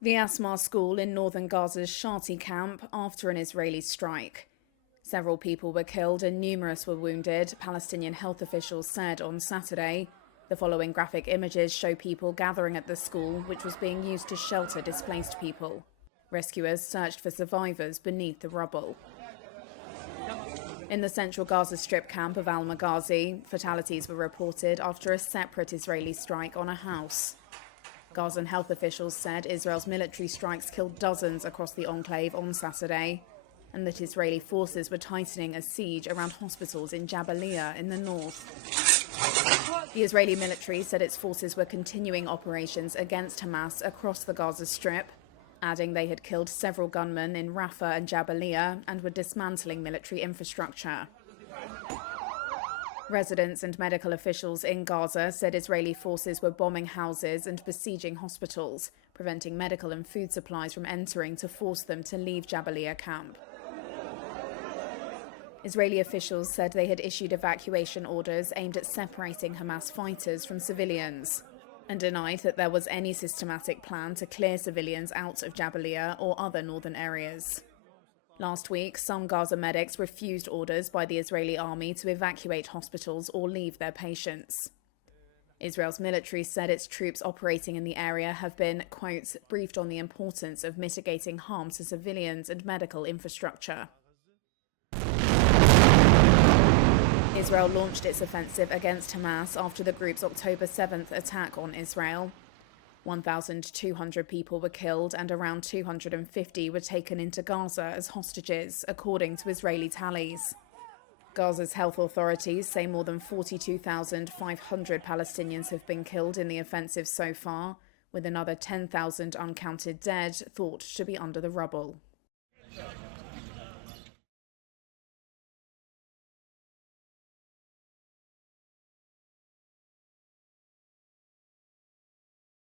The Asmar school in northern Gaza's Shati camp after an Israeli strike. Several people were killed and numerous were wounded, Palestinian health officials said on Saturday. The following graphic images show people gathering at the school, which was being used to shelter displaced people. Rescuers searched for survivors beneath the rubble. In the central Gaza Strip camp of Al-Maghazi, fatalities were reported after a separate Israeli strike on a house. Gazan health officials said Israel's military strikes killed dozens across the enclave on Saturday, and that Israeli forces were tightening a siege around hospitals in Jabalia in the north. The Israeli military said its forces were continuing operations against Hamas across the Gaza Strip, adding they had killed several gunmen in Rafah and Jabalia and were dismantling military infrastructure. Residents and medical officials in Gaza said Israeli forces were bombing houses and besieging hospitals, preventing medical and food supplies from entering to force them to leave Jabalia camp. Israeli officials said they had issued evacuation orders aimed at separating Hamas fighters from civilians, and denied that there was any systematic plan to clear civilians out of Jabalia or other northern areas. Last week, some Gaza medics refused orders by the Israeli army to evacuate hospitals or leave their patients. Israel's military said its troops operating in the area have been, quote, briefed on the importance of mitigating harm to civilians and medical infrastructure. Israel launched its offensive against Hamas after the group's October 7th attack on Israel. 1,200 people were killed and around 250 were taken into Gaza as hostages, according to Israeli tallies. Gaza's health authorities say more than 42,500 Palestinians have been killed in the offensive so far, with another 10,000 uncounted dead thought to be under the rubble.